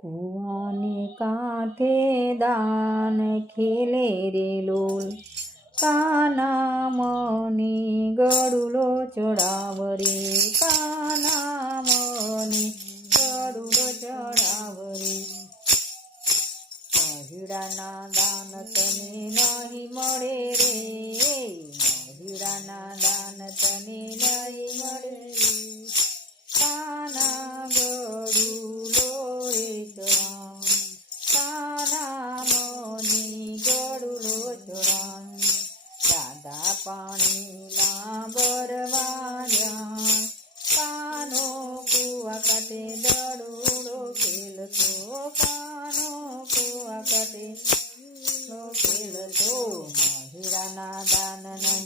કુવાની કાંઠે દાન ખેલે રે લોલ કાના મની ગડુલો ચડાવ રે કાના મની ગડુલો ચડાવ રે મહિડાના દાન તને નહીં મળે રે, મહિડાના દાન તને નહીં મળે રે. દાદા પાણી લાંબરવાયા કાનો કુવા કાટે દડોડો ખેલતો કાનો કુવા નો ખેલતો હીરાના દાન નહીં